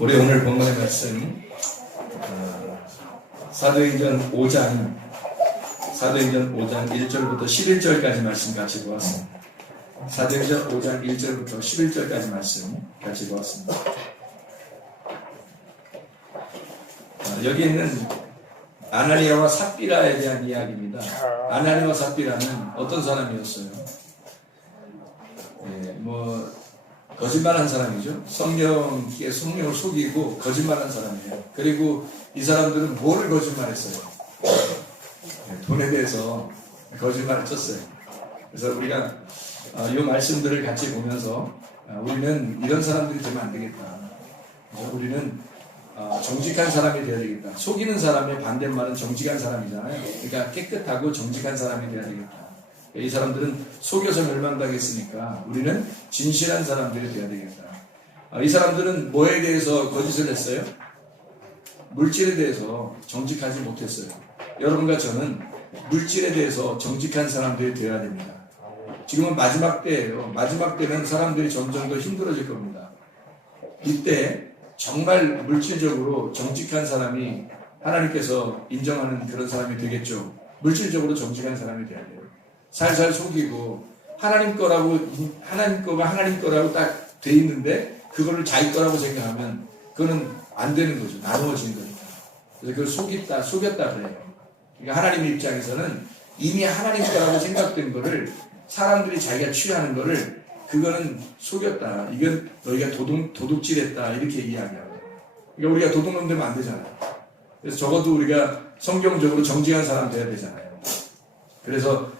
우리 오늘 본문의 말씀 사도행전 5장 1절부터 11절까지 말씀 같이 보았습니다. 사도행전 5장 1절부터 11절까지 말씀 같이 보았습니다. 여기 있는 아나니아와 삽비라에 대한 이야기입니다. 아나니아와 삽비라는 어떤 사람이었어요? 거짓말한 사람이죠. 성령을 속이고 거짓말한 사람이에요. 그리고 이 사람들은 뭐를 거짓말했어요? 돈에 대해서 거짓말을 쳤어요. 그래서 우리가 이 말씀들을 같이 보면서 우리는 이런 사람들이 되면 안 되겠다. 그래서 우리는 정직한 사람이 되어야 되겠다. 속이는 사람의 반대말은 정직한 사람이잖아요. 그러니까 깨끗하고 정직한 사람이 되어야 되겠다. 이 사람들은 속여서 멸망당했으니까 우리는 진실한 사람들이 되어야 되겠다. 이 사람들은 뭐에 대해서 거짓을 했어요? 물질에 대해서 정직하지 못했어요. 여러분과 저는 물질에 대해서 정직한 사람들이 되어야 됩니다. 지금은 마지막 때예요. 마지막 때는 사람들이 점점 더 힘들어질 겁니다. 이때 정말 물질적으로 정직한 사람이 하나님께서 인정하는 그런 사람이 되겠죠. 물질적으로 정직한 사람이 돼야 돼요. 살살 속이고 하나님 거가 하나님 거라고 딱 돼 있는데 그거를 자기 거라고 생각하면 그거는 안 되는 거죠. 나누어지는 거니까. 그래서 그걸 속였다 그래요. 그러니까 하나님 입장에서는 이미 하나님 거라고 생각된 거를 사람들이 자기가 취하는 거를 그거는 속였다. 이건 너희가 도둑질했다. 이렇게 이야기하고. 그러니까 우리가 도둑놈 되면 안 되잖아요. 그래서 적어도 우리가 성경적으로 정직한 사람 돼야 되잖아요. 그래서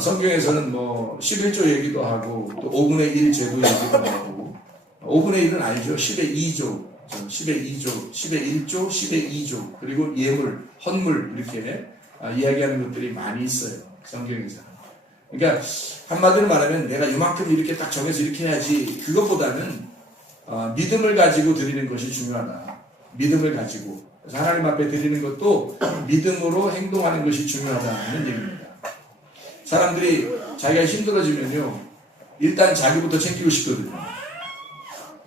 성경에서는 11조 얘기도 하고 또 5분의 1 제도 얘기도 하고 5분의 1은 알죠? 10의 2조, 10의 2조, 10의 1조, 10의 2조 그리고 예물, 헌물 이렇게 이야기하는 것들이 많이 있어요. 성경에서. 그러니까 한마디로 말하면 내가 이만큼 이렇게 딱 정해서 이렇게 해야지 그것보다는 믿음을 가지고 드리는 것이 중요하다. 믿음을 가지고 그래서 하나님 앞에 드리는 것도 믿음으로 행동하는 것이 중요하다는 얘기입니다. 사람들이 자기가 힘들어지면요 일단 자기부터 챙기고 싶거든요.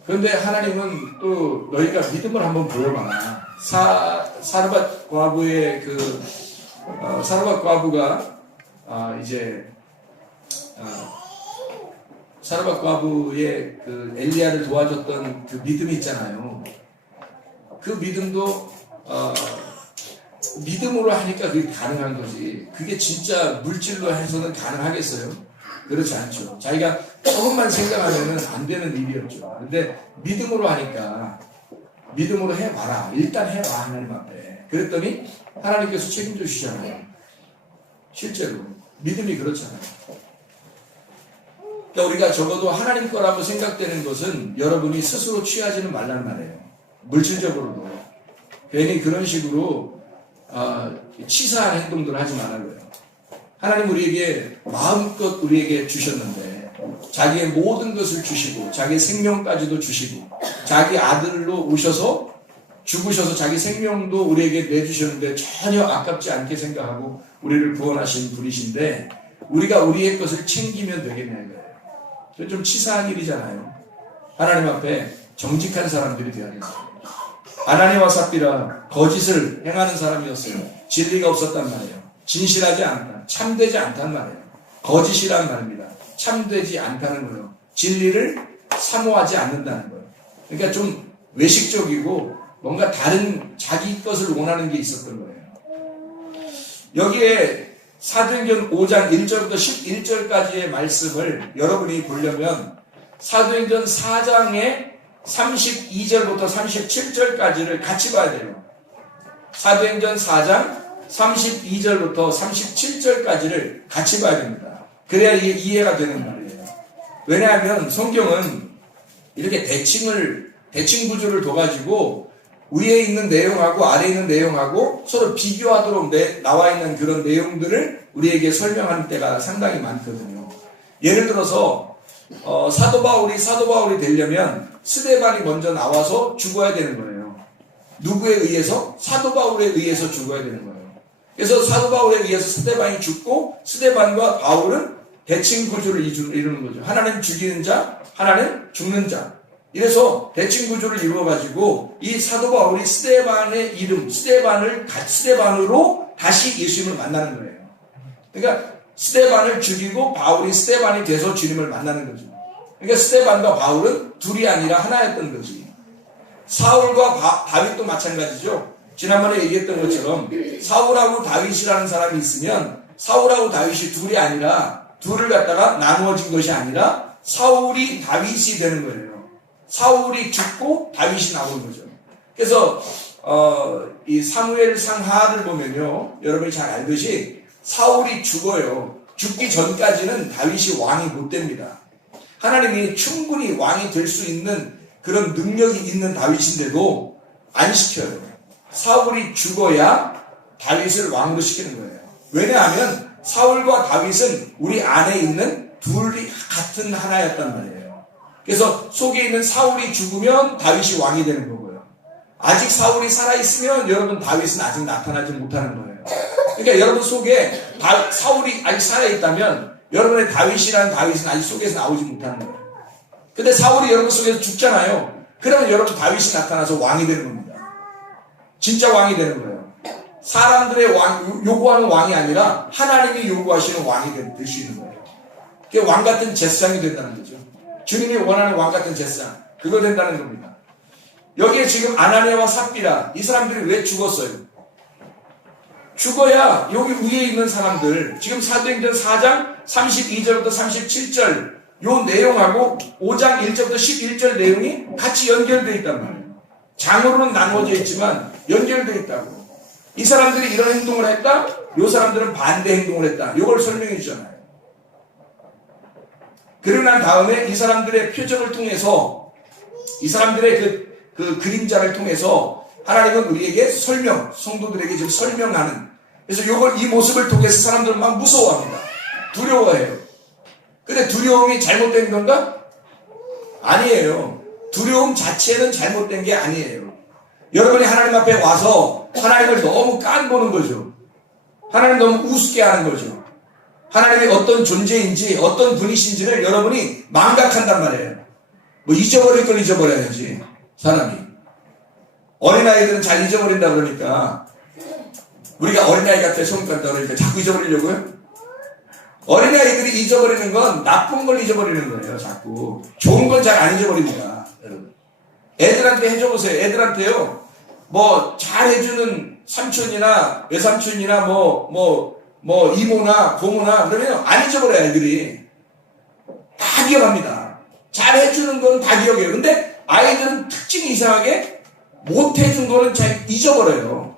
그런데 하나님은 또 너희가 믿음을 한번 보여봐라. 사르밧 과부의 사르밧 과부가 사르밧 과부의 그 엘리야를 도와줬던 그 믿음이 있잖아요. 그 믿음도 믿음으로 하니까 그게 가능한 거지. 그게 진짜 물질로 해서는 가능하겠어요? 그렇지 않죠. 자기가 조금만 생각하면 안 되는 일이었죠. 근데 믿음으로 하니까 믿음으로 해봐라. 일단 해봐 하나님 앞에. 그랬더니 하나님께서 책임져 주시잖아요. 실제로 믿음이 그렇잖아요. 그러니까 우리가 적어도 하나님 거라고 생각되는 것은 여러분이 스스로 취하지는 말란 말이에요. 물질적으로도. 괜히 그런 식으로 치사한 행동들을 하지 말라고요. 하나님 우리에게 마음껏 우리에게 주셨는데 자기의 모든 것을 주시고 자기의 생명까지도 주시고 자기 아들로 오셔서 죽으셔서 자기 생명도 우리에게 내주셨는데 전혀 아깝지 않게 생각하고 우리를 구원하신 분이신데 우리가 우리의 것을 챙기면 되겠냐 이거예요. 그건 좀 치사한 일이잖아요. 하나님 앞에 정직한 사람들이 되어야 된다. 아나니아와 삽비라 거짓을 행하는 사람이었어요. 진리가 없었단 말이에요. 진실하지 않다. 참되지 않단 말이에요. 거짓이란 말입니다. 참되지 않다는 거예요. 진리를 사모하지 않는다는 거예요. 그러니까 좀 외식적이고 뭔가 다른 자기 것을 원하는 게 있었던 거예요. 여기에 사도행전 5장 1절부터 11절까지의 말씀을 여러분이 보려면 사도행전 4장의 32절부터 37절까지를 같이 봐야 돼요. 사도행전 4장 32절부터 37절까지를 같이 봐야 됩니다. 그래야 이게 이해가 되는 말이에요. 왜냐하면 성경은 이렇게 대칭 구조를 둬가지고 위에 있는 내용하고 아래에 있는 내용하고 서로 비교하도록 나와 있는 그런 내용들을 우리에게 설명하는 때가 상당히 많거든요. 예를 들어서 사도 바울이 되려면 스데반이 먼저 나와서 죽어야 되는 거예요. 누구에 의해서? 사도 바울에 의해서 죽어야 되는 거예요. 그래서 사도 바울에 의해서 스데반이 죽고 스데반과 바울은 대칭 구조를 이루는 거죠. 하나는 죽이는 자, 하나는 죽는 자. 이래서 대칭 구조를 이루어가지고 이 사도 바울이 스데반의 이름, 스데반으로 다시 예수님을 만나는 거예요. 그러니까 스데반을 죽이고 바울이 스데반이 돼서 주님을 만나는 거죠. 그러니까 스데반과 바울은 둘이 아니라 하나였던 거지. 사울과 다윗도 마찬가지죠. 지난번에 얘기했던 것처럼 사울하고 다윗이라는 사람이 있으면 사울하고 다윗이 둘이 아니라 둘을 갖다가 나누어진 것이 아니라 사울이 다윗이 되는 거예요. 사울이 죽고 다윗이 나오는 거죠. 그래서 이 사무엘 상하를 보면요, 여러분이 잘 알듯이 사울이 죽어요. 죽기 전까지는 다윗이 왕이 못 됩니다. 하나님이 충분히 왕이 될 수 있는 그런 능력이 있는 다윗인데도 안 시켜요. 사울이 죽어야 다윗을 왕으로 시키는 거예요. 왜냐하면 사울과 다윗은 우리 안에 있는 둘이 같은 하나였단 말이에요. 그래서 속에 있는 사울이 죽으면 다윗이 왕이 되는 거고요. 아직 사울이 살아있으면 여러분 다윗은 아직 나타나지 못하는 거예요. 그러니까 여러분 속에 사울이 아직 살아있다면 여러분의 다윗이라는 다윗은 아직 속에서 나오지 못하는 거예요. 근데 사울이 여러분 속에서 죽잖아요. 그러면 여러분 다윗이 나타나서 왕이 되는 겁니다. 진짜 왕이 되는 거예요. 사람들의 요구하는 왕이 아니라 하나님이 요구하시는 왕이 될 수 있는 거예요. 그게 왕 같은 제사장이 된다는 거죠. 주님이 원하는 왕 같은 제사장, 그거 된다는 겁니다. 여기에 지금 아나니아와 삽비라, 이 사람들이 왜 죽었어요? 죽어야 여기 위에 있는 사람들, 지금 사도행전 4장 32절부터 37절 요 내용하고 5장 1절부터 11절 내용이 같이 연결되어 있단 말이에요. 장으로는 나누어져 있지만 연결되어 있다고. 이 사람들이 이런 행동을 했다, 요 사람들은 반대 행동을 했다. 이걸 설명해 주잖아요. 그러고 난 다음에 이 사람들의 표정을 통해서, 이 사람들의 그 그림자를 통해서 하나님은 우리에게 성도들에게 지금 설명하는, 그래서 이 모습을 통해서 사람들은 막 무서워합니다. 두려워해요. 근데 두려움이 잘못된 건가? 아니에요. 두려움 자체는 잘못된 게 아니에요. 여러분이 하나님 앞에 와서 하나님을 너무 깐보는 거죠. 하나님 너무 우습게 하는 거죠. 하나님이 어떤 존재인지 어떤 분이신지를 여러분이 망각한단 말이에요. 뭐 잊어버릴 걸 잊어버려야지, 사람이. 어린아이들은 잘 잊어버린다 그러니까, 우리가 어린아이 같아 소문 같다 그러니까 자꾸 잊어버리려고요? 어린아이들이 잊어버리는 건 나쁜 걸 잊어버리는 거예요. 자꾸 좋은 건 잘 안 잊어버립니다. 여러분, 애들한테 해줘보세요. 애들한테요, 뭐 잘 해주는 삼촌이나 외삼촌이나 뭐 이모나 고모나 그러면 안 잊어버려요. 애들이 다 기억합니다. 잘 해주는 건 다 기억해요. 근데 아이들은 특징이 이상하게 못 해준 거는 잘 잊어버려요.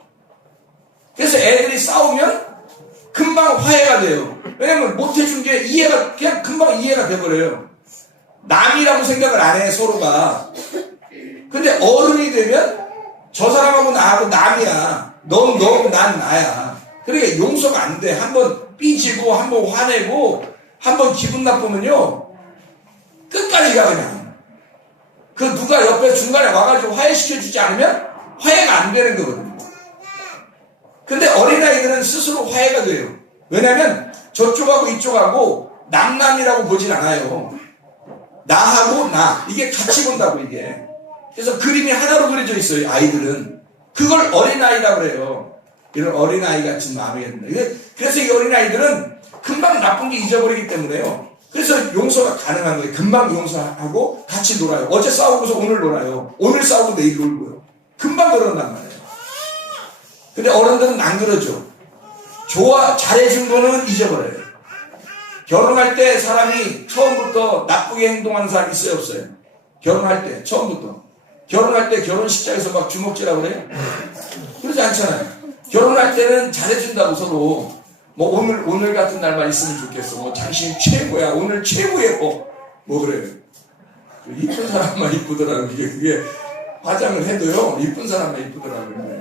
그래서 애들이 싸우면 금방 화해가 돼요. 왜냐면 못 해준 게 그냥 금방 이해가 돼버려요. 남이라고 생각을 안 해, 서로가. 근데 어른이 되면 저 사람하고 나하고 남이야. 넌 난 나야. 그러니까 용서가 안 돼. 한번 삐지고, 한번 화내고, 한번 기분 나쁘면요, 끝까지 가, 그냥. 누가 옆에 중간에 와가지고 화해시켜주지 않으면 화해가 안 되는 거거든요. 근데 어린아이들은 스스로 화해가 돼요. 왜냐면 저쪽하고 이쪽하고 남남이라고 보진 않아요. 나하고 나, 이게 같이 본다고, 이게. 그래서 그림이 하나로 그려져 있어요. 아이들은 그걸 어린아이라고 그래요. 이런 어린아이 같은 마음이 있는데, 그래서 이 어린아이들은 금방 나쁜 게 잊어버리기 때문에요. 그래서 용서가 가능한 거예요. 금방 용서하고 같이 놀아요. 어제 싸우고서 오늘 놀아요. 오늘 싸우고 내일 놀고요. 금방 그런단 말이에요. 근데 어른들은 안 그러죠. 잘해준 거는 잊어버려요. 결혼할 때 사람이 처음부터 나쁘게 행동하는 사람 있어요, 없어요? 결혼할 때, 처음부터. 결혼할 때 결혼식장에서 막 주먹질하고 그래요? 그러지 않잖아요. 결혼할 때는 잘해준다고 서로, 뭐 오늘 같은 날만 있으면 좋겠어. 뭐 당신 최고야. 오늘 최고 예뻐. 뭐 그래요. 이쁜 사람만 이쁘더라고요. 그게 화장을 해도요, 이쁜 사람만 이쁘더라고요.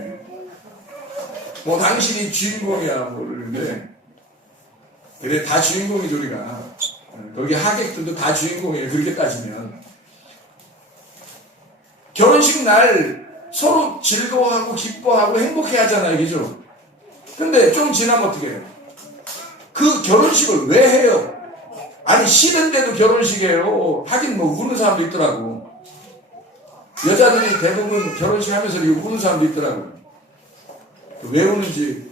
뭐 당신이 주인공이야. 뭐 그러는데. 그래, 다 주인공이죠, 우리가. 거기 하객들도 다 주인공이에요. 그렇게 따지면. 결혼식 날 서로 즐거워하고 기뻐하고 행복해 하잖아요. 그죠? 근데 좀 지나면 어떻게 해요? 그 결혼식을 왜 해요? 아니, 싫은데도 결혼식이에요. 하긴 뭐 우는 사람도 있더라고. 여자들이 대부분 결혼식 하면서 이거 우는 사람도 있더라고요. 왜 우는지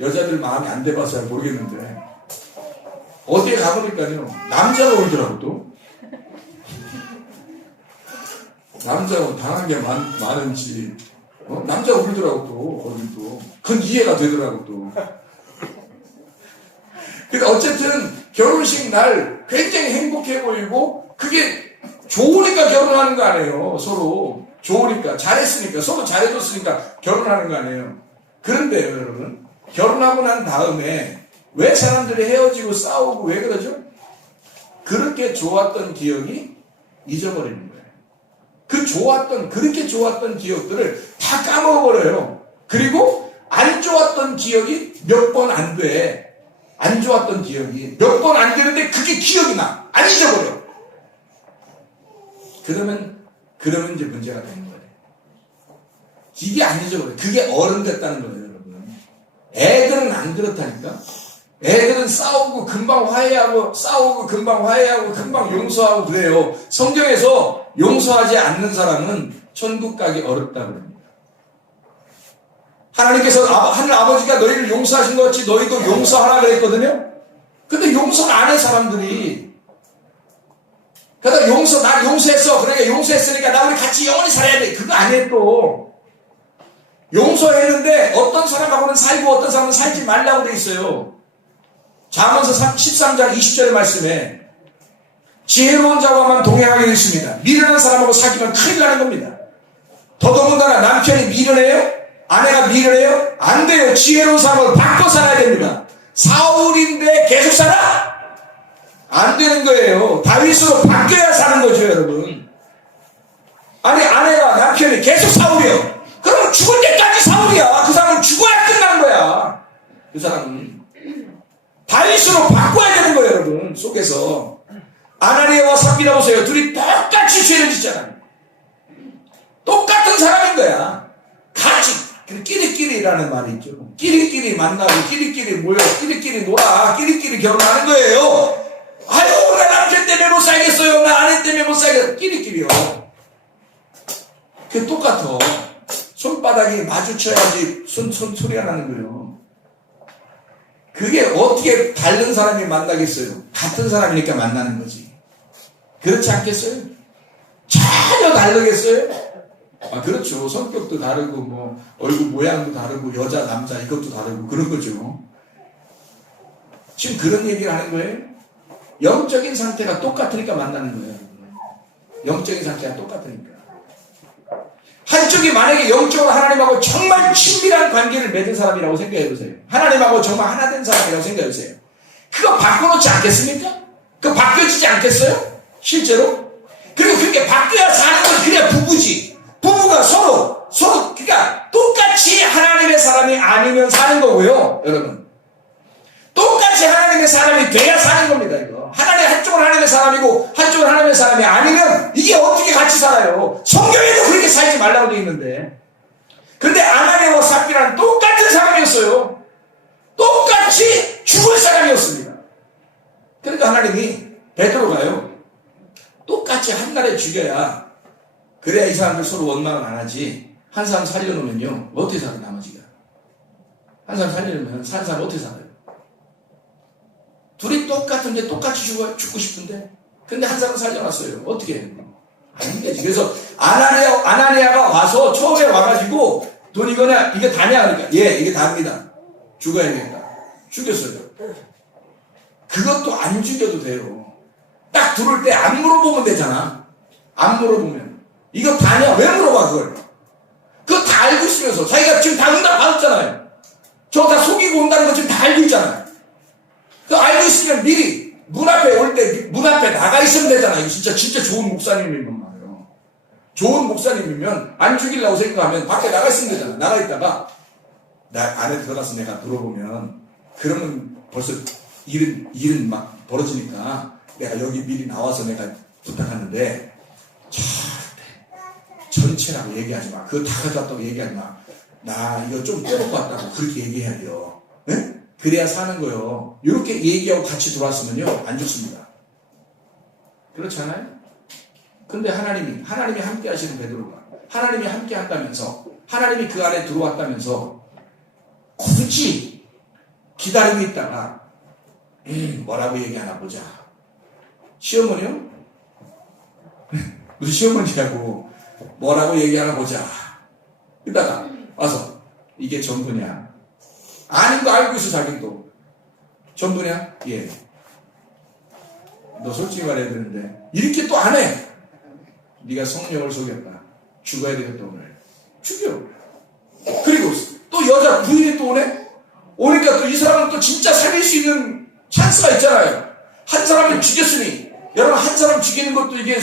여자들 마음이 안 돼봐서 잘 모르겠는데 어디에 가보니까요 남자가 울더라고. 또 남자가 당한 게 많은지 남자가 울더라고. 또 거기 또 그건 이해가 되더라고. 또 그러니까 어쨌든 결혼식 날 굉장히 행복해 보이고 그게 좋으니까 결혼하는 거 아니에요. 서로 좋으니까 잘했으니까 서로 잘해줬으니까 결혼하는 거 아니에요. 그런데요 여러분, 결혼하고 난 다음에 왜 사람들이 헤어지고 싸우고 왜 그러죠? 그렇게 좋았던 기억이 잊어버리는 거예요. 그렇게 좋았던 기억들을 다 까먹어버려요. 그리고 안 좋았던 기억이 몇 번 안 돼. 안 좋았던 기억이 몇 번 안 되는데 그게 기억이 나. 안 잊어버려. 그러면 이제 문제가 되는 거예요. 이게 안 잊어버려. 그게 어른 됐다는 거예요, 여러분. 애들은 안 그렇다니까. 애들은 싸우고 금방 화해하고 금방 용서하고 그래요. 성경에서 용서하지 않는 사람은 천국 가기 어렵다고 합니다. 하나님께서 하늘 아버지가 너희를 용서하신 것 같이 너희도 용서하라 그랬거든요. 근데 용서를 안 해 사람들이. 그러다 나 용서했어. 그러니까 용서했으니까 나 우리 같이 영원히 살아야 돼. 그거 아니에요 또. 용서했는데 어떤 사람하고는 살고 어떤 사람은 살지 말라고 돼 있어요. 잠언서 13장 20절의 말씀에 지혜로운 자와만 동행하게 됐습니다. 미련한 사람하고 사귀면 큰일 나는 겁니다. 더더군다나 남편이 미련해요? 아내가 미련해요? 안 돼요. 지혜로운 사람을 바꿔 살아야 됩니다. 사울인데 계속 살아? 안 되는 거예요. 다윗으로 바뀌어야 사는 거죠, 여러분. 아니, 아내가 남편이 계속 사울이에요. 그러면 죽을 때까지 사울이야. 그 사람은 죽어야 끝난 거야. 그 사람은. 다윗으로 바꿔야 되는 거예요, 여러분. 속에서. 아나니아와 삽비라 보세요. 둘이 똑같이 죄를 짓잖아요. 똑같은 사람인 거야. 같이. 끼리끼리라는 말이 있죠. 끼리끼리 만나고, 끼리끼리 모여, 끼리끼리 놀아, 끼리끼리 결혼하는 거예요. 아유, 나 남편 때문에 못 살겠어요. 나 아내 때문에 못 살겠어요. 끼리끼리요. 그게 똑같아. 손바닥이 마주쳐야지 소리가 나는 거예요. 그게 어떻게 다른 사람이 만나겠어요? 같은 사람이니까 만나는 거지. 그렇지 않겠어요? 전혀 다르겠어요? 아, 그렇죠. 성격도 다르고, 뭐, 얼굴 모양도 다르고, 여자, 남자, 이것도 다르고, 그런 거죠. 지금 그런 얘기를 하는 거예요? 영적인 상태가 똑같으니까 만나는 거예요. 영적인 상태가 똑같으니까. 한쪽이 만약에 영적으로 하나님하고 정말 친밀한 관계를 맺은 사람이라고 생각해 보세요. 하나님하고 정말 하나 된 사람이라고 생각해 보세요. 그거 바꿔놓지 않겠습니까? 그거 바뀌어지지 않겠어요? 실제로? 그리고 그렇게 바뀌어야 사는 건 그래야 부부지. 부부가 서로 그러니까 똑같이 하나님의 사람이 아니면 사는 거고요, 여러분. 똑같이 하나님의 사람이 돼야 사는 겁니다, 이거. 한쪽은 하나님의 사람이고 한쪽은 하나님의 사람이 아니면 이게 어떻게 같이 살아요? 성경에도 그렇게 살지 말라고 되어 있는데. 그런데 아나니아와 삽비라는 똑같은 사람이었어요. 똑같이 죽을 사람이었습니다. 그러니까 하나님이 베드로가요, 똑같이 한 날에 죽여야 그래야 이 사람들 서로 원망을 안 하지. 한 사람 살려놓으면요, 어떻게 살아요, 나머지가? 한 사람 살려놓으면 한 사람 어떻게 살아요? 둘이 똑같은데 똑같이 죽고 싶은데, 근데 한 사람 살려놨어요. 어떻게 해요? 안 되지. 그래서 아나니아가 와서 처음에 와가지고 돈 이거냐, 이게 다냐? 그러니까 예, 이게 다입니다. 죽어야겠다. 죽였어요. 그것도 안 죽여도 돼요. 딱 들어올 때 안 물어보면 되잖아. 안 물어보면 이거 다냐? 왜 물어봐 그걸? 그거 다 알고 있으면서 자기가 지금 다 응답 받았잖아요. 저 다 속이고 온다는 거 지금 다 알고 있잖아요. 그 알고 있으면 미리 문 앞에 올 때 문 앞에 나가 있으면 되잖아요. 이거 진짜 좋은 목사님이면 말이에요. 좋은 목사님이면 안 죽이려고 생각하면 밖에 나가 있으면 되잖아. 나가 있다가 나 안에 들어가서 내가 물어보면 그러면 벌써 일은 막 벌어지니까 내가 여기 미리 나와서 내가 부탁하는데 전체라고 얘기하지 마. 그거 다 가져왔다고 얘기하지 마. 나 이거 좀 떼놓고 왔다고 그렇게 얘기해야 돼요. 네? 그래야 사는 거요. 이렇게 얘기하고 같이 들어왔으면요, 안 좋습니다. 그렇지 않아요? 근데 하나님이 함께 하시는 베드로가 하나님이 함께 한다면서 하나님이 그 안에 들어왔다면서 굳이 기다리고 있다가 뭐라고 얘기하나 보자. 시어머니요? 우리 시어머니하고 뭐라고 얘기하나 보자. 이따가 와서 이게 전부냐? 아닌 거 알고 있어. 자기도 전부냐? 예. 너 솔직히 말해야 되는데 이렇게 또 안 해. 네가 성령을 속였다. 죽어야 되겠다. 오늘 죽여. 그리고 또 여자 부인이 또 오네. 오니까 또 이 사람은 또 진짜 살릴 수 있는 찬스가 있잖아요. 한 사람을 죽였으니 여러분, 한 사람 죽이는 것도 이게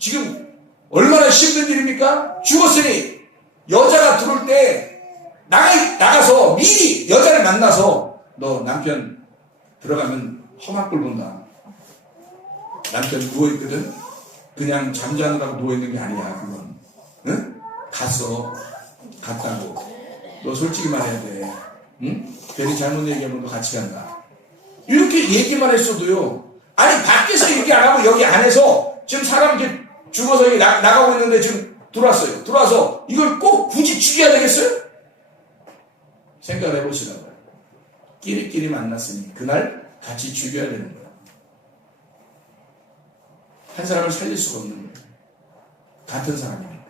지금 얼마나 힘든 일입니까? 죽었으니 여자가 들어올 때 나가서 미리 여자를 만나서 너 남편 들어가면 험한 꼴 본다. 남편 누워있거든. 그냥 잠자느라고 누워있는 게 아니야. 그건 응? 갔다고. 너 솔직히 말해야 돼. 응? 괜히 잘못 얘기하면 너 같이 간다. 이렇게 얘기만 했어도요. 아니 밖에서 얘기 안 하고 여기 안에서 지금 사람 이렇게 죽어서 여기 나가고 있는데 지금 들어왔어요. 들어와서 이걸 꼭 굳이 죽여야 되겠어요? 생각을 해보시라고요. 끼리끼리 만났으니 그날 같이 죽여야 되는 거예요. 한 사람을 살릴 수가 없는 거예요. 같은 사람이니까.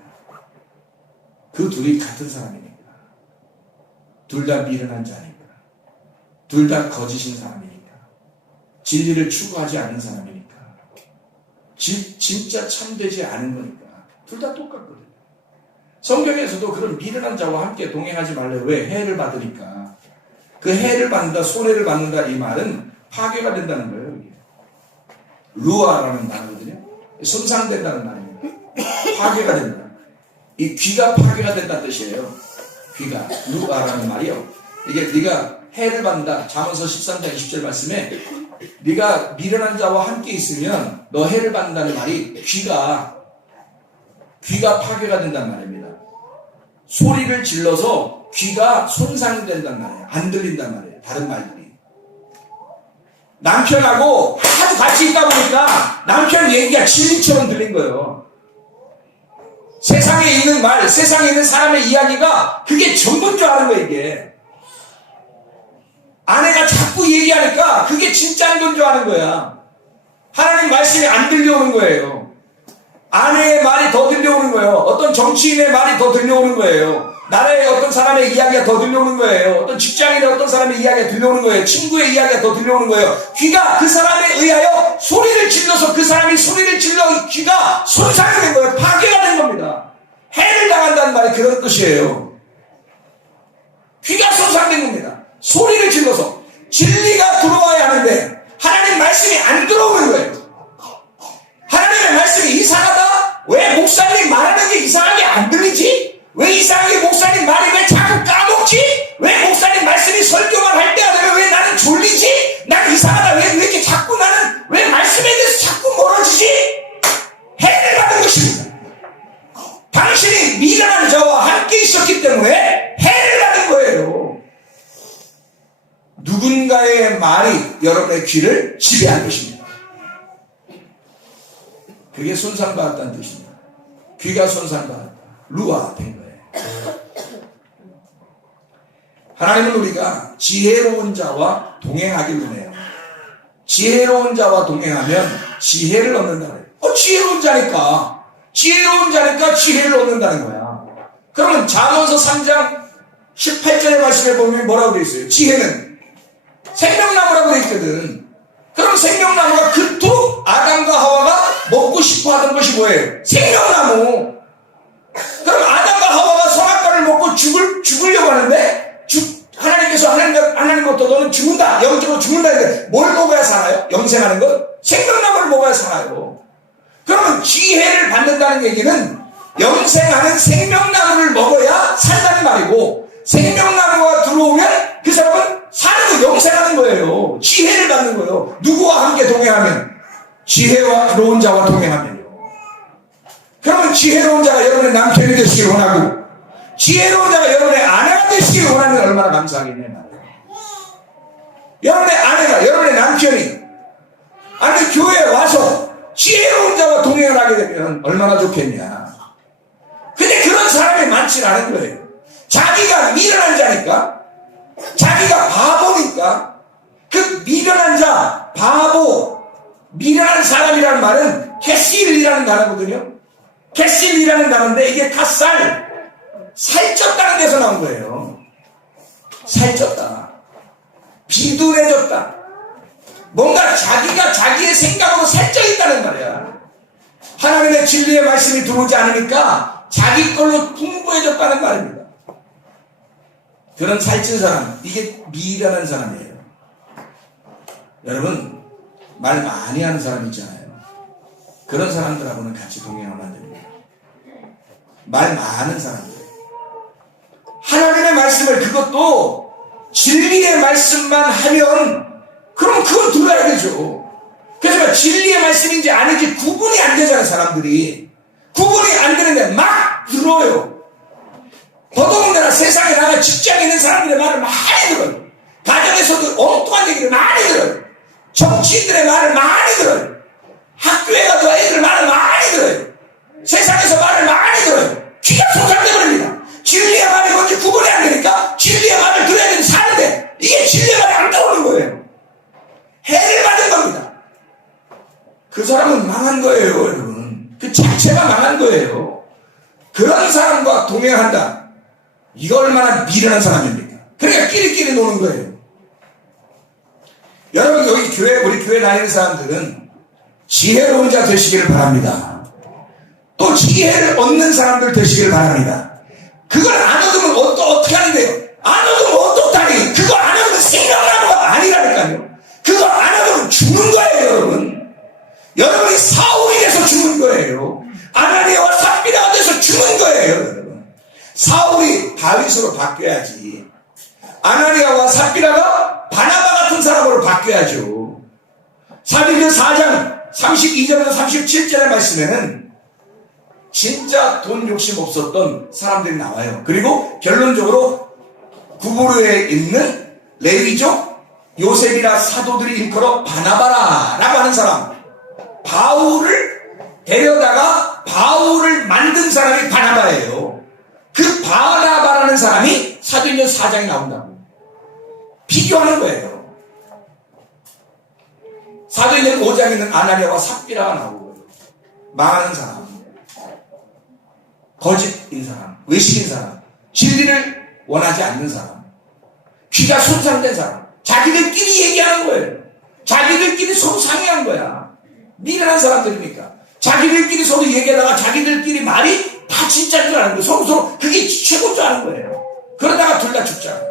그 둘이 같은 사람이니까. 둘 다 미련한 자니까. 둘 다 거짓인 사람이니까. 진리를 추구하지 않는 사람이니까. 진짜 참되지 않은 거니까. 둘 다 똑같거든요. 성경에서도 그런 미련한 자와 함께 동행하지 말래. 왜? 해를 받으니까. 그 해를 받는다, 손해를 받는다, 이 말은 파괴가 된다는 거예요. 이게. 루아라는 단어거든요. 손상된다는 말입니다. 파괴가 된다. 이 귀가 파괴가 된다는 뜻이에요. 귀가. 루아라는 말이요. 이게 네가 해를 받는다. 잠언서 13장 20절 말씀에 네가 미련한 자와 함께 있으면 너 해를 받는다는 말이 귀가 파괴가 된다는 말입니다. 소리를 질러서 귀가 손상된다는 말이에요. 안 들린단 말이에요. 다른 말들이. 남편하고 아주 같이 있다 보니까 남편 얘기가 진리처럼 들린 거예요. 세상에 있는 말, 세상에 있는 사람의 이야기가 그게 전부인 줄 아는 거예요. 이게. 아내가 자꾸 얘기하니까 그게 진짜인 건 줄 아는 거야. 하나님 말씀이 안 들려오는 거예요. 아내의 말이 더 들려오는 거예요. 어떤 정치인의 말이 더 들려오는 거예요. 나라의 어떤 사람의 이야기가 더 들려오는 거예요. 어떤 직장인의 어떤 사람의 이야기가 들려오는 거예요. 친구의 이야기가 더 들려오는 거예요. 귀가 그 사람에 의하여 소리를 질러서 그 사람이 소리를 질러 귀가 손상이 된 거예요. 파괴가 된 겁니다. 해를 당한다는 말이 그런 뜻이에요. 귀가 손상된 겁니다. 소리를 질러서 진리가 들어와야 하는데 하나님 말씀이 안 들어오는 거예요. 하나님의 말씀이 이상하다? 왜 목사님 말하는 게 이상하게 안 들리지? 왜 이상하게 목사님 말이 왜 자꾸 까먹지? 왜 목사님 말씀이 설교만 할 때가 되면 왜 나는 졸리지? 난 이상하다. 왜 이렇게 자꾸 나는 왜 말씀에 대해서 자꾸 멀어지지? 해를 받은 것입니다. 당신이 미련한 자와 함께 있었기 때문에 해를 받은 거예요. 누군가의 말이 여러분의 귀를 지배한 것입니다. 그게 손상받았다는 뜻입니다. 귀가 손상받았다. 루아 된 거예요. 하나님은 우리가 지혜로운 자와 동행하기를 원해요. 지혜로운 자와 동행하면 지혜를 얻는다 그래요. 지혜로운 자니까 지혜를 얻는다는 거야. 그러면 잠언서 3장 18절의 말씀에 보면 뭐라고 되어 있어요? 지혜는 생명나무라고 되어 있거든. 그럼 생명나무가 그토록 아담과 하와가 먹고 싶어 하던 것이 뭐예요? 생명나무. 그럼 아담과 하와가 선악과를 먹고 죽으려고 하는데 하나님께서 하나님부터 너는 죽는다. 영적으로 죽는다. 했는데 뭘 먹어야 살아요? 영생하는 것? 생명나무를 먹어야 살아요. 그러면 지혜를 받는다는 얘기는 영생하는 생명나무를 먹어야 산다는 말이고, 생명나무가 들어오면 그 사람은 사는 거, 영생하는 거예요. 지혜를 받는 거예요. 누구와 함께 동행하면? 지혜와 들어온 자와 동행하면요. 그러면 지혜로운 자가 여러분의 남편이 되시길 원하고, 지혜로운 자가 여러분의 아내가 되시길 원하는 얼마나 감사하겠냐. 여러분의 아내가, 여러분의 남편이, 아니 교회에 와서 지혜로운 자와 동행을 하게 되면 얼마나 좋겠냐. 근데 그런 사람이 많지 않은 거예요. 자기가 미련한 자니까, 자기가 바보니까, 그 미련한 자, 바보, 미련한 사람이라는 말은 캐실이라는 단어거든요. 캐실이라는 단어인데 이게 살쪘다는 데서 나온 거예요. 살쪘다. 비둔해졌다. 뭔가 자기가 자기의 생각으로 살쪄 있다는 말이야. 하나님의 진리의 말씀이 들어오지 않으니까 자기 걸로 풍부해졌다는 말입니다. 그런 살찐 사람, 이게 미련한 사람이에요. 여러분, 말 많이 하는 사람 있잖아요. 그런 사람들하고는 같이 동행하면 안 됩니다. 말 많은 사람들. 하나님의 말씀을, 그것도 진리의 말씀만 하면 그럼 그건 들어야 되죠. 그래서 진리의 말씀인지 아닌지 구분이 안 되잖아요. 사람들이 구분이 안 되는데 막 들어요. 더더군다나 세상에 나가 직장에 있는 사람들의 말을 많이 들어요. 가정에서도 엉뚱한 얘기를 많이 들어요. 정치인들의 말을 많이 들어요. 학교에 가도 애들 말을 많이 들어요. 세상에서 말을 많이 들어요. 귀가 손상돼버립니다. 진리의 말이 뭔지 구분이 안 되니까 진리의 말을 들어야 되는 사는데 이게 진리의 말이 안 나오는 거예요. 해를 받은 겁니다. 그 사람은 망한 거예요, 여러분. 그 자체가 망한 거예요. 그런 사람과 동행한다. 이거 얼마나 미련한 사람입니까? 그러니까 끼리끼리 노는 거예요. 여러분, 여기 교회, 우리 교회 다니는 사람들은 지혜로운 자 되시기를 바랍니다. 또 지혜를 얻는 사람들 되시기를 바랍니다. 그걸 안 얻으면 어떻게 하는데요? 안 얻으면 어떻다니? 그거 안 얻으면 생명나무가 아니라니까요. 그거 안 얻으면 죽는 거예요, 여러분. 여러분이 사울이 돼서 죽는 거예요. 아나니아와 삽비라가 돼서 죽는 거예요, 여러분. 사울이 다윗으로 바뀌어야지. 아나니아와 삽비라가 바나바 같은 사람으로 바뀌어야죠. 사도행전 4장 32절에서 37절의 말씀에는 진짜 돈 욕심 없었던 사람들이 나와요. 그리고 결론적으로 구부로에 있는 레위족 요셉이라 사도들이 일컬어 바나바라라고 하는 사람, 바울을 데려다가 바울을 만든 사람이 바나바예요. 그 바나바라는 사람이 사도행전 4장에 나온다고 비교하는 거예요. 사도행전 5장에는 아나니아와 삽비라가 나오고요. 망하는 사람, 거짓인 사람, 외식인 사람, 진리를 원하지 않는 사람, 귀가 손상된 사람, 자기들끼리 얘기하는 거예요. 자기들끼리 서로 상의한 거야. 미련한 사람들이니까 자기들끼리 서로 얘기하다가 자기들끼리 말이 다 진짜인 줄 아는 거예요. 서로 그게 최고인 줄 아는 거예요. 그러다가 둘 다 죽잖아요.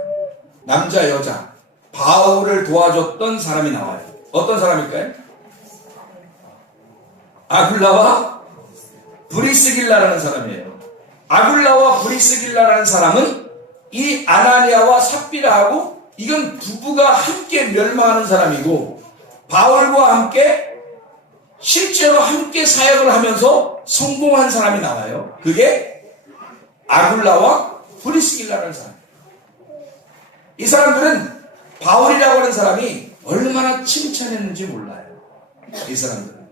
남자 여자 바울을 도와줬던 사람이 나와요. 어떤 사람일까요? 아굴라와 브리스길라라는 사람이에요. 아굴라와 브리스길라라는 사람은 이 아나니아와 삽비라하고 이건 부부가 함께 멸망하는 사람이고, 바울과 함께 실제로 함께 사역을 하면서 성공한 사람이 나와요. 그게 아굴라와 브리스길라라는 사람. 이 사람들은 바울이라고 하는 사람이 얼마나 칭찬했는지 몰라요. 이 사람들은.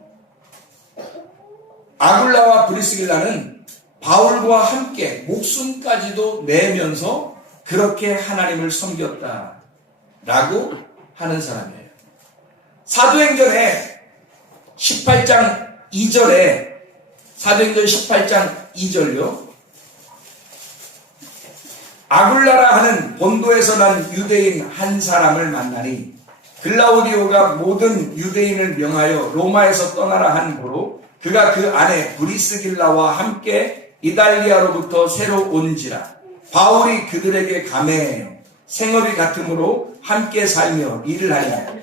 아굴라와 브리스길라는 바울과 함께 목숨까지도 내면서 그렇게 하나님을 섬겼다라고 하는 사람이에요. 사도행전에 18장 2절에 사도행전 18장 2절요. 아굴라라 하는 본도에서 난 유대인 한 사람을 만나니 글라우디오가 모든 유대인을 명하여 로마에서 떠나라 한 고로 그가 그 아내 브리스길라와 함께 이달리아로부터 새로 온지라. 바울이 그들에게 감해해요. 생업이 같으므로 함께 살며 일을 하리라.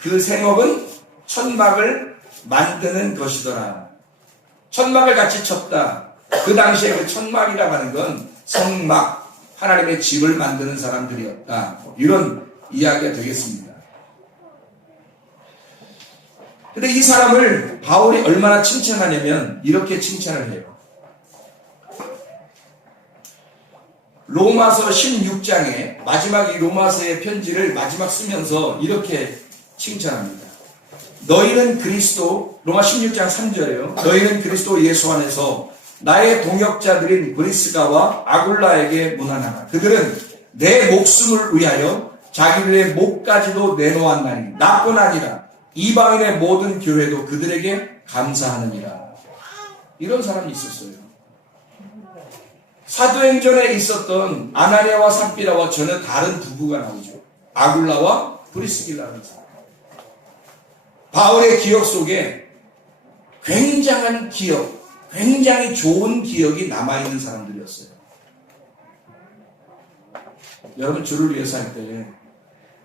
그 생업은 천막을 만드는 것이더라. 천막을 같이 쳤다. 그 당시에 그 천막이라고 하는 건 성막, 하나님의 집을 만드는 사람들이었다. 이런 이야기가 되겠습니다. 근데 이 사람을 바울이 얼마나 칭찬하냐면 이렇게 칭찬을 해요. 로마서 16장에 마지막 이 로마서의 편지를 마지막 쓰면서 이렇게 칭찬합니다. 너희는 그리스도, 로마 16장 3절에요. 너희는 그리스도 예수 안에서 나의 동역자들인 브리스가와 아굴라에게 문안하라. 그들은 내 목숨을 위하여 자기들의 목까지도 내놓았나니 나뿐 아니라 이방인의 모든 교회도 그들에게 감사하느니라. 이런 사람이 있었어요. 사도행전에 있었던 아나니아와 삽비라와 전혀 다른 부부가 나오죠. 아굴라와 브리스길라라는 사람. 바울의 기억 속에 굉장한 기억, 굉장히 좋은 기억이 남아있는 사람들이었어요. 여러분, 주를 위해서 할 때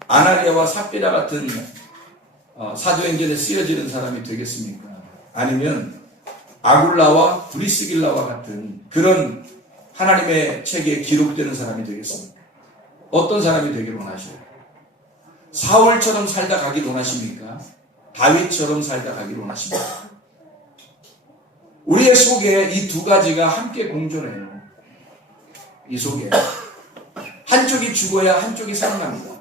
아나니아와 삽비라 같은 사도행전에 쓰여지는 사람이 되겠습니까? 아니면 아굴라와 브리스길라와 같은 그런 하나님의 책에 기록되는 사람이 되겠습니까? 어떤 사람이 되기를 원하셔요? 사울처럼 살다 가기를 원하십니까? 다윗처럼 살다 가기를 원하십니까? 우리의 속에 이 두 가지가 함께 공존해요. 이 속에 한쪽이 죽어야 한쪽이 살아납니다.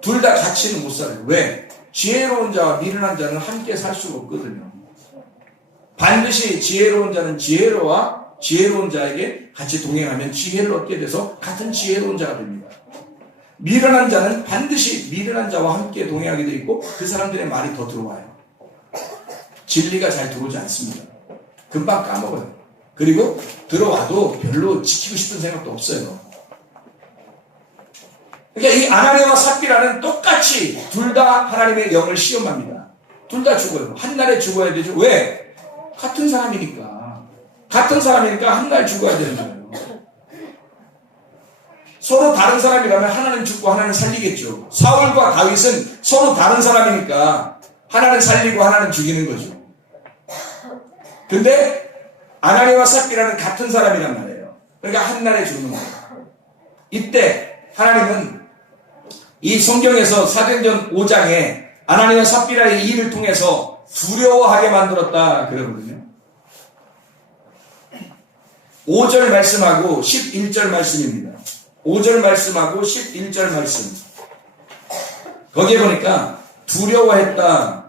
둘 다 같이는 못 살아요. 왜? 지혜로운 자와 미련한 자는 함께 살 수가 없거든요. 반드시 지혜로운 자는 지혜로운 자에게 같이 동행하면 지혜를 얻게 돼서 같은 지혜로운 자가 됩니다. 미련한 자는 반드시 미련한 자와 함께 동행하게 되어 있고 그 사람들의 말이 더 들어와요. 진리가 잘 들어오지 않습니다. 금방 까먹어요. 그리고 들어와도 별로 지키고 싶은 생각도 없어요. 그러니까 이 아나니아와 삽비라는 똑같이 둘 다 하나님의 영을 시험합니다. 둘 다 죽어요. 한 날에 죽어야 되죠. 왜? 같은 사람이니까. 같은 사람이니까 한 날 죽어야 되는 거예요. 서로 다른 사람이라면 하나는 죽고 하나는 살리겠죠. 사울과 다윗은 서로 다른 사람이니까 하나는 살리고 하나는 죽이는 거죠. 근데 아나니아와 삽비라는 같은 사람이란 말이에요. 그러니까 한 날에 죽는 거예요. 이때 하나님은 이 성경에서 사도행전 5장에 아나니아와 삽비라의 일을 통해서 두려워하게 만들었다 그러거든요. 5절 말씀하고 11절 말씀입니다. 5절 말씀하고 11절 말씀. 거기에 보니까 두려워했다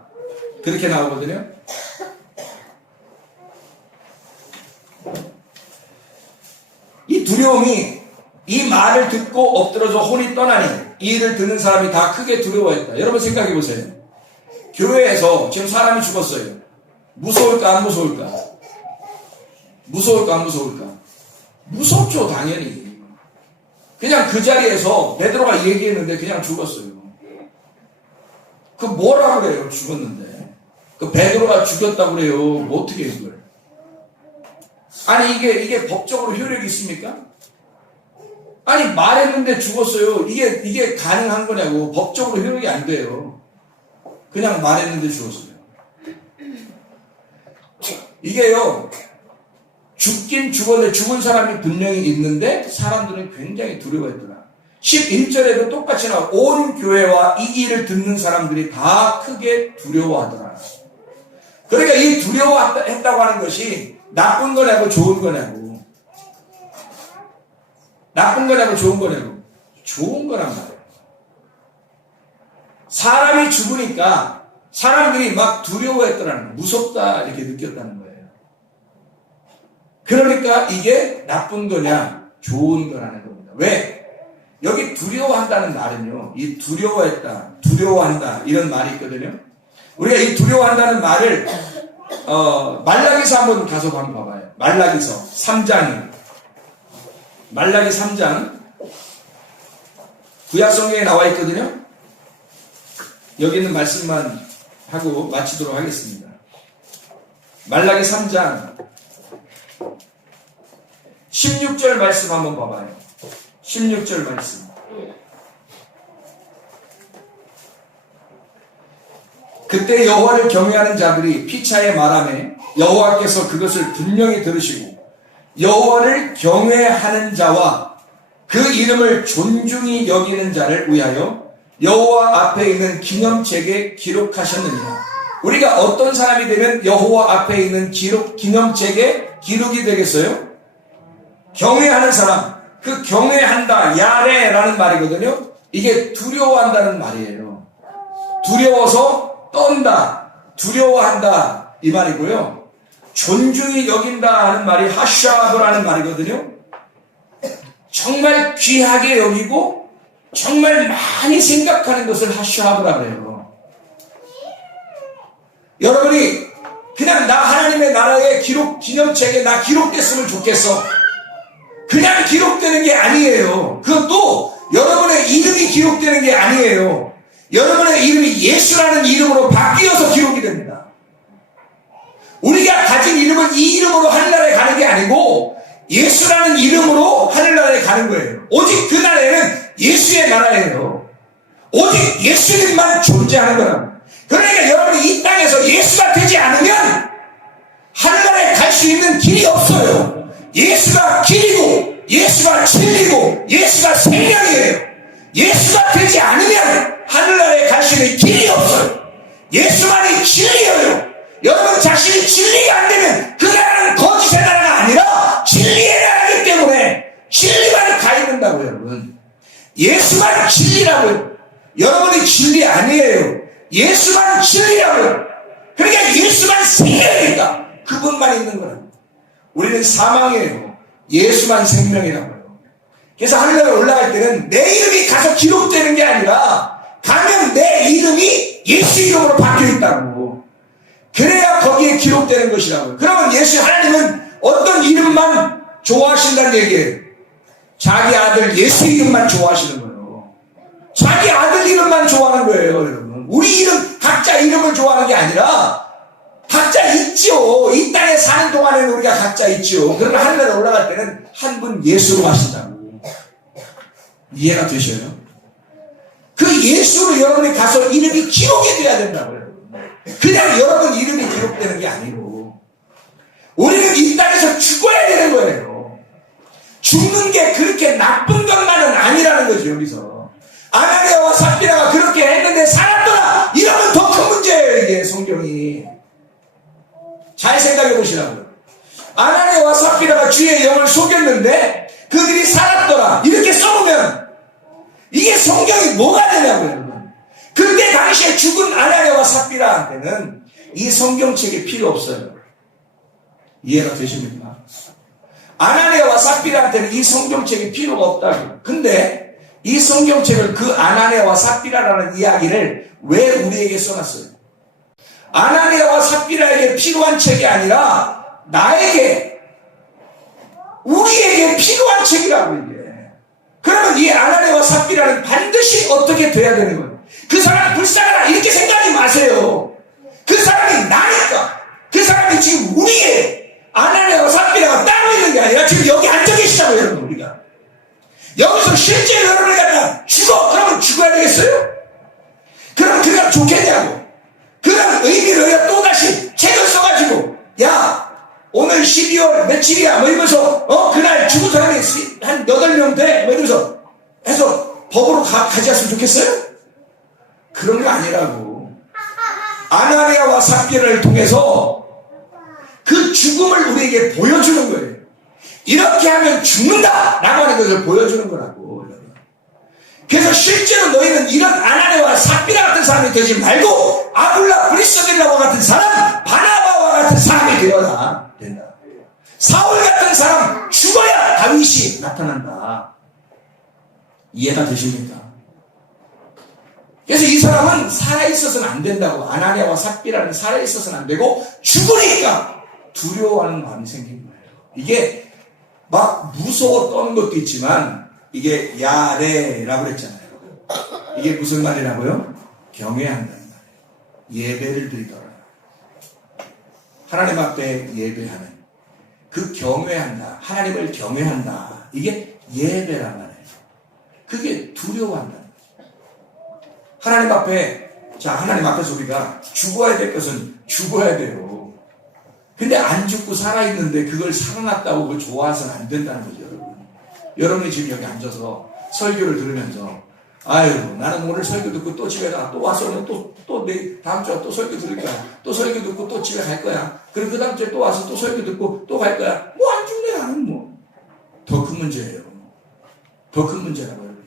그렇게 나오거든요. 이 두려움이 이 말을 듣고 엎드러져 혼이 떠나니 이 일을 듣는 사람이 다 크게 두려워했다. 여러분 생각해 보세요. 교회에서 지금 사람이 죽었어요. 무서울까 안 무서울까? 무서울까 안 무서울까? 무섭죠, 당연히. 그냥 그 자리에서 베드로가 얘기했는데 그냥 죽었어요. 그 뭐라 그래요? 죽었는데. 그 베드로가 죽였다고 그래요. 뭐 어떻게 해 그걸? 아니 이게 법적으로 효력이 있습니까? 아니 말했는데 죽었어요. 이게 가능한 거냐고. 법적으로 효력이 안 돼요. 그냥 말했는데 죽었어요. 이게요. 죽긴 죽었는데 죽은 사람이 분명히 있는데 사람들은 굉장히 두려워했더라. 11절에도 똑같이 나와. 온 교회와 이 일을 듣는 사람들이 다 크게 두려워하더라. 그러니까 이 두려워했다고 하는 것이 나쁜 거냐고 좋은 거냐고. 나쁜 거냐고 좋은 거냐고. 좋은 거란 말이에요. 사람이 죽으니까 사람들이 막 두려워했더라는 거예요. 무섭다 이렇게 느꼈다는 거예요. 그러니까 이게 나쁜 거냐 좋은 거라는 겁니다. 왜? 여기 두려워한다는 말은요. 이 두려워했다, 두려워한다 이런 말이 있거든요. 우리가 이 두려워한다는 말을 말라기서 한번 가서 한번 봐봐요. 말라기서 3장이에요. 말라기 3장 구약 성경에 나와 있거든요. 여기 있는 말씀만 하고 마치도록 하겠습니다. 말라기 3장 16절 말씀 한번 봐봐요. 16절 말씀. 그때 여호와를 경외하는 자들이 피차에 말하매 여호와께서 그것을 분명히 들으시고 여호와를 경외하는 자와 그 이름을 존중히 여기는 자를 위하여 여호와 앞에 있는 기념책에 기록하셨느니라. 우리가 어떤 사람이 되면 여호와 앞에 있는 기념책에 기록이 되겠어요? 경외하는 사람. 그 경외한다, 야레라는 말이거든요. 이게 두려워한다는 말이에요. 두려워서 떤다, 두려워한다 이 말이고요. 존중히 여긴다 하는 말이 하샤브라는 말이거든요. 정말 귀하게 여기고 정말 많이 생각하는 것을 하샤브라 그래요. 여러분이 그냥 나 하나님의 나라의 기념책에 나 기록됐으면 좋겠어. 그냥 기록되는 게 아니에요. 그것도 여러분의 이름이 기록되는 게 아니에요. 여러분의 이름이 예수라는 이름으로 바뀌어서 기록이 됩니다. 우리가 가진 이름은 이 이름으로 하늘나라에 가는 게 아니고 예수라는 이름으로 하늘나라에 가는 거예요. 오직 그 나라에는 예수의 나라예요. 오직 예수님만 존재하는 거라고. 그러니까 여러분이 이 땅에서 예수가 되지 않으면 하늘나라에 갈 수 있는 길이 없어요. 예수가 길이고 예수가 진리고 예수가 생명이에요. 예수가 되지 않으면 하늘나라에 갈 수 있는 길이 없어요. 예수만이 진리예요. 여러분 자신이 진리가 안 되면 그 나라는 거짓의 나라가 아니라 진리의 나라이기 때문에 진리만 가 있는다고요. 여러분 예수만 진리라고요. 여러분이 진리 아니에요. 예수만 진리라고요. 그러니까 예수만 생명이니까 그분만 있는 거라고. 우리는 사망이에요. 예수만 생명이라고요. 그래서 하늘나라에 올라갈 때는 내 이름이 가서 기록되는 게 아니라 가면 내 이름이 예수 이름으로 바뀌어 있다고. 그래야 거기에 기록되는 것이라고요. 그러면 예수 하나님은 어떤 이름만 좋아하신다는 얘기예요. 자기 아들 예수 이름만 좋아하시는 거예요. 자기 아들 이름만 좋아하는 거예요. 여러분 우리 이름 각자 이름을 좋아하는 게 아니라 각자 있죠. 이 땅에 사는 동안에는 우리가 각자 있죠. 그러나 하늘나라에 올라갈 때는 한 분 예수로 하신다고. 이해가 되셔요? 그 예수로 여러분이 가서 이름이 기록이 돼야 된다고요. 그냥 여러분 이름이 기록되는 게 아니고 우리는 이 땅에서 죽어야 되는 거예요. 죽는 게 그렇게 나쁜 것만은 아니라는 거죠. 여기서 아나니아와 삽비라가 그렇게 했는데 살았더라 이러면 더 큰 문제예요. 이게 성경이 잘 생각해 보시라고요. 아나니아와 삽비라가 주의 영을 속였는데 그들이 살았더라 이렇게 써보면 이게 성경이 뭐가 되냐고요. 그때 당시에 죽은 아나니아와 삽비라한테는 이 성경책이 필요 없어요. 이해가 되십니까? 아나니아와 삽비라한테는 이 성경책이 필요가 없다고. 근데 이 성경책을 그 아나니아와 삽비라라는 이야기를 왜 우리에게 써놨어요? 아나니아와 삽비라에게 필요한 책이 아니라 나에게 우리에게 필요한 책이라고 이게. 그러면 이 아나니아와 삽비라는 반드시 어떻게 돼야 되는 거예요? 그 사람 불쌍하다 이렇게 생각하지 마세요. 그 사람이 나니까. 그 사람이 지금 우리의 아나니아와 삽비라가 따로 있는 게 아니라 지금 여기 앉아 계시다고요. 여러분 우리가 여기서 실제로 여러분이 약간 죽어 그러면 죽어야 되겠어요? 그럼 그가 좋겠냐고. 그런 의미로 우리가 또다시 책을 써가지고 야 오늘 12월 며칠이야 뭐 이러면서 그날 죽은 사람이 한 8명 돼 뭐 이러면서 해서 법으로 가지 않으면 좋겠어요? 그런 거 아니라고. 아나니아와 삽비라를 통해서 그 죽음을 우리에게 보여주는 거예요. 이렇게 하면 죽는다 라고 하는 것을 보여주는 거라고. 그래서 실제로 너희는 이런 아나니아와 삽비라 같은 사람이 되지 말고 아굴라 브리스길라와 같은 사람 바나바와 같은 사람이 되어라 된다. 사울 같은 사람 죽어야 다윗이 나타난다. 이해가 되십니까? 그래서 이 사람은 살아있어서는 안 된다고. 아나니아와 삽비라는 살아있어서는 안 되고 죽으니까 두려워하는 마음이 생긴 거예요. 이게 막 무서워 떠는 것도 있지만 이게 야레라고 그랬잖아요. 이게 무슨 말이라고요? 경외한다는 말이에요. 예배를 드리더라. 하나님 앞에 예배하는 그 경외한다. 하나님을 경외한다. 이게 예배란 말이에요. 그게 두려워한다는 거예요. 하나님 앞에 하나님 앞에서 우리가 죽어야 될 것은 죽어야 돼요. 근데 안 죽고 살아있는데 그걸 살아났다고 그걸 좋아해서는 안 된다는 거죠. 여러분이 지금 여기 앉아서 설교를 들으면서 아유 나는 오늘 설교 듣고 또 집에 가 또 와서 또 내일 다음 주에 또 설교 들을 거야. 또 설교 듣고 또 집에 갈 거야. 그리고 그 다음 주에 또 와서 또 설교 듣고 또 갈 거야. 뭐 안 죽네 나는 뭐. 더 큰 문제예요. 더 큰 문제라고 여러분.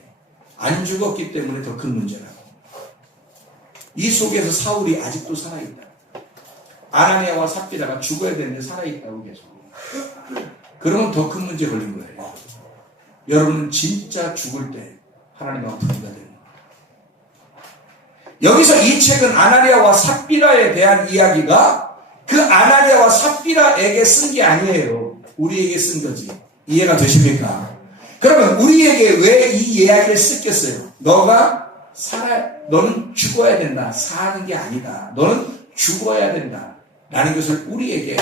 안 죽었기 때문에 더 큰 문제라고. 이 속에서 사울이 아직도 살아있다. 아나니아와 삽비라가 죽어야 되는데 살아있다고 계속. 그러면 더 큰 문제 걸린 거예요. 여러분은 진짜 죽을 때 하나님하고 분리가 되는 거예요. 여기서 이 책은 아나니아와 삽비라에 대한 이야기가 그 아나니아와 삽비라에게 쓴 게 아니에요. 우리에게 쓴 거지. 이해가 되십니까? 그러면 우리에게 왜 이 이야기를 쓰겠어요? 너는 죽어야 된다. 사는 게 아니다. 너는 죽어야 된다. 라는 것을 우리에게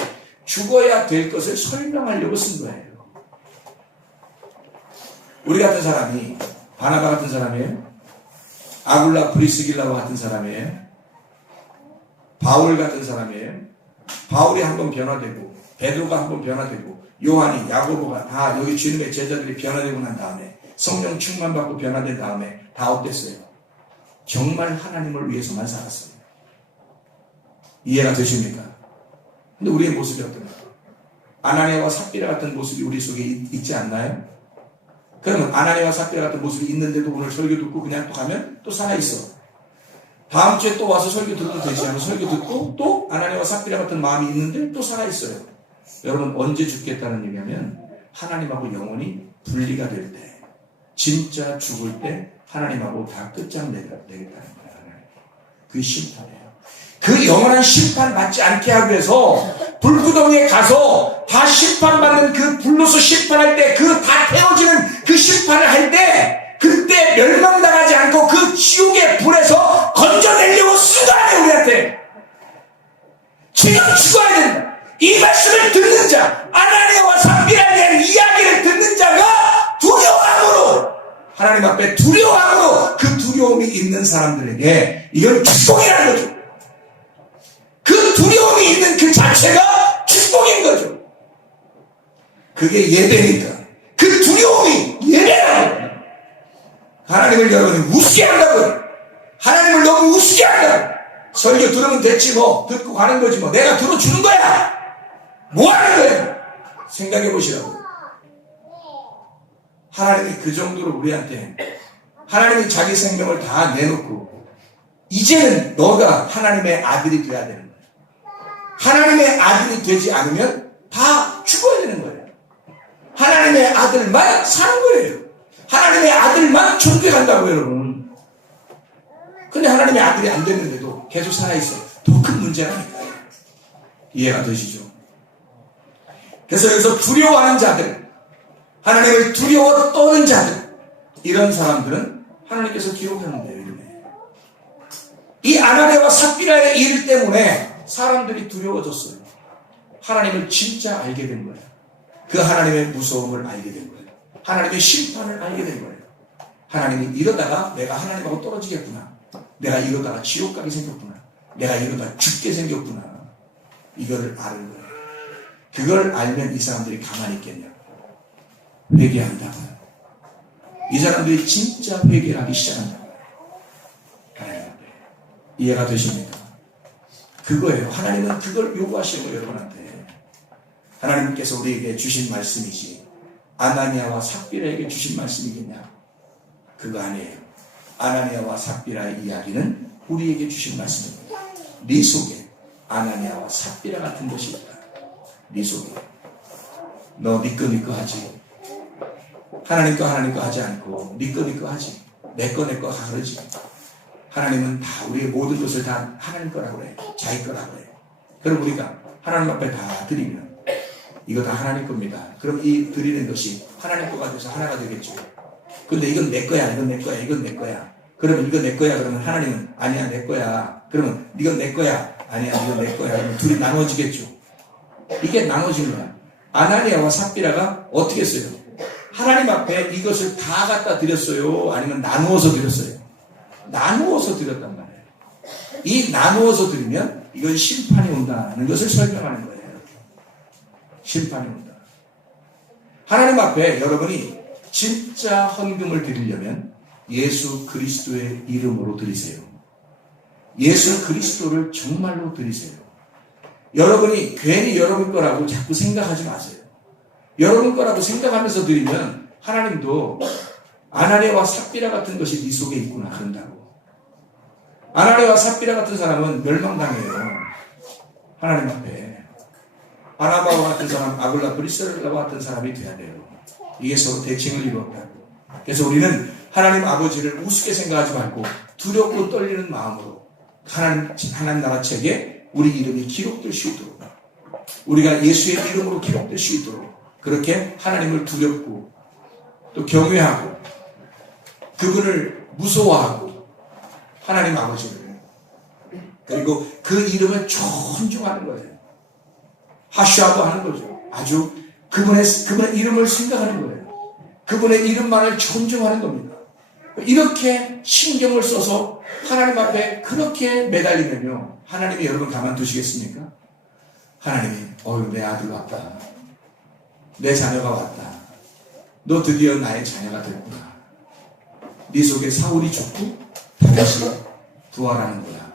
죽어야 될 것을 설명하려고 쓴 거예요. 우리 같은 사람이 바나바 같은 사람이에요? 아굴라 브리스길라와 같은 사람이에요? 바울 같은 사람이에요? 바울이 한번 변화되고 베드로가 한번 변화되고 요한이 야고보가 다 여기 주님의 제자들이 변화되고 난 다음에 성령 충만받고 변화된 다음에 다 어땠어요? 정말 하나님을 위해서만 살았어요. 이해가 되십니까? 근데 우리의 모습이 어떤가? 아나니아와 삽비라 같은 모습이 우리 속에 있지 않나요? 그러면 아나니아와 삽비라 같은 모습이 있는데도 오늘 설교 듣고 그냥 또 가면 또 살아있어. 다음 주에 또 와서 설교 들어도 되지 않아요? 설교 듣고 또 아나니아와 삽비라 같은 마음이 있는데 또 살아있어요. 여러분 언제 죽겠다는 얘기하면 하나님하고 영원히 분리가 될 때, 진짜 죽을 때 하나님하고 다 끝장내겠다는 거예요. 그게 심판이에요. 그 영원한 심판 받지 않게 하기 위해서 불구덩이에 가서 다 심판받는 그 불로서 심판할 때 그 다 태워지는 그 심판을 할 때 그때 멸망당하지 않고 그 지옥의 불에서 건져내려고 쓴 거 아니에요 우리한테. 지금 죽어야 된다. 이 말씀을 듣는 자, 아나니아와 삽비라에 대한 이야기를 듣는 자가 두려움으로 하나님 앞에 두려움으로 그 두려움이 있는 사람들에게 이건 축복이라는 거죠. 그 두려움이 있는 그 자체가 축복인 거죠. 그게 예배니까. 그 두려움이 예배라고. 하나님을 여러분이 우습게 한다고요. 하나님을 너무 우습게 한다고. 설교 들으면 됐지 뭐. 듣고 가는 거지 뭐. 내가 들어주는 거야. 뭐 하는 거야? 생각해 보시라고. 하나님이 그 정도로 우리한테 하나님이 자기 생명을 다 내놓고 이제는 너가 하나님의 아들이 돼야 되는 거야. 하나님의 아들이 되지 않으면 다 죽어야 되는 거예요. 하나님의 아들만 사는 거예요. 하나님의 아들만 천국에 간다고요, 여러분. 근데 하나님의 아들이 안 됐는데도 계속 살아있어요. 더 큰 문제라니까요. 이해가 되시죠? 그래서 여기서 두려워하는 자들, 하나님을 두려워 떠는 자들, 이런 사람들은 하나님께서 기록하는데요, 이름에. 이 아나니아와 삽비라의 일 때문에 사람들이 두려워졌어요. 하나님을 진짜 알게 된 거예요. 그 하나님의 무서움을 알게 된 거예요. 하나님의 심판을 알게 된 거예요. 하나님이 이러다가 내가 하나님하고 떨어지겠구나. 내가 이러다가 지옥 가게 생겼구나. 내가 이러다가 죽게 생겼구나. 이거를 아는 거예요. 그걸 알면 이 사람들이 가만히 있겠냐고. 회개한다고요. 이 사람들이 진짜 회개를 하기 시작한다고요. 하나님 앞에. 이해가 되십니까? 그거예요. 하나님은 그걸 요구하시는 거예요, 여러분한테. 하나님께서 우리에게 주신 말씀이지 아나니아와 삽비라에게 주신 말씀이겠냐? 그거 아니에요. 아나니아와 삽비라의 이야기는 우리에게 주신 말씀입니다. 네 속에 아나니아와 삽비라 같은 것이 있다. 네 속에. 너 네 거 하지. 하나님 거 하지 않고 네 거 하지. 내 거 그러지. 하나님은 다 우리의 모든 것을 다 하나님 거라고 그래. 자기 거라고 그래. 그럼 우리가 하나님 앞에 다 드리면 이거 다 하나님 겁니다. 그럼 이 드리는 것이 하나님 거가 돼서 하나가 되겠죠. 근데 이건 내 거야, 이건 내 거야, 이건 내 거야. 그러면 이건 내 거야. 그러면 하나님은 아니야, 내 거야. 그러면 이건 내 거야. 아니야, 이건 내 거야. 그러면 둘이 나눠지겠죠. 이게 나눠진 거야. 아나니아와 삽비라가 어떻게 했어요? 하나님 앞에 이것을 다 갖다 드렸어요? 아니면 나누어서 드렸어요? 나누어서 드렸단 말이에요. 이 나누어서 드리면 이건 심판이 온다는 것을 설명하는 거예요. 심판이 온다. 하나님 앞에 여러분이 진짜 헌금을 드리려면 예수 그리스도의 이름으로 드리세요. 예수 그리스도를 정말로 드리세요. 여러분이 괜히 여러분 거라고 자꾸 생각하지 마세요. 여러분 거라고 생각하면서 드리면 하나님도 아나니아와 삽비라 같은 것이 네 속에 있구나 그런다고. 아나니아와 삽비라 같은 사람은 멸망당해요. 하나님 앞에. 아나바와 같은 사람, 아굴라 브리스라와 같은 사람이 돼야 돼요. 이게 서로 대칭을 이루었다고. 그래서 우리는 하나님 아버지를 우습게 생각하지 말고 두렵고 떨리는 마음으로 하나님 나라 책에 우리 이름이 기록될 수 있도록, 우리가 예수의 이름으로 기록될 수 있도록 그렇게 하나님을 두렵고 또 경외하고 그분을 무서워하고 하나님 아버지를, 그리고 그 이름을 존중하는 거예요. 하샤도 하는 거죠. 아주 그분의 이름을 생각하는 거예요. 그분의 이름만을 존중하는 겁니다. 이렇게 신경을 써서 하나님 앞에 그렇게 매달리면요, 하나님이 여러분 가만두시겠습니까? 하나님이 내 아들 왔다. 내 자녀가 왔다. 너 드디어 나의 자녀가 됐구나. 네 속에 사울이 죽고 다시 부활하는 거야.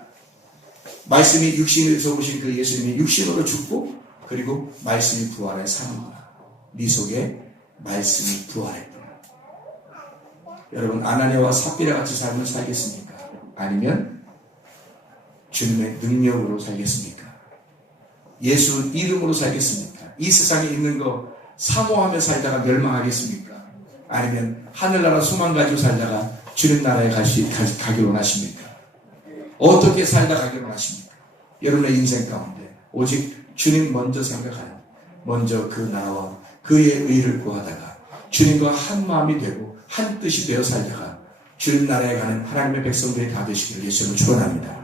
말씀이 육신에서 오신 그 예수님이 육신으로 죽고 그리고 말씀이 부활해 사는 거야. 네 속에 말씀이 부활했구나. 여러분, 아나니아와 삽비라 같이 삶을 살겠습니까? 아니면 주님의 능력으로 살겠습니까? 예수 이름으로 살겠습니까? 이 세상에 있는 거 사모하며 살다가 멸망하겠습니까? 아니면 하늘나라 소망 가지고 살다가 주님 나라에 가기로 원하십니까? 어떻게 살다 가기로 원하십니까? 여러분의 인생 가운데 오직 주님 먼저 생각하는, 먼저 그 나라와 그의 의를 구하다가 주님과 한 마음이 되고 한 뜻이 되어 살다가 주님 나라에 가는 하나님의 백성들이 다 되시기를 예수님으로 축원합니다.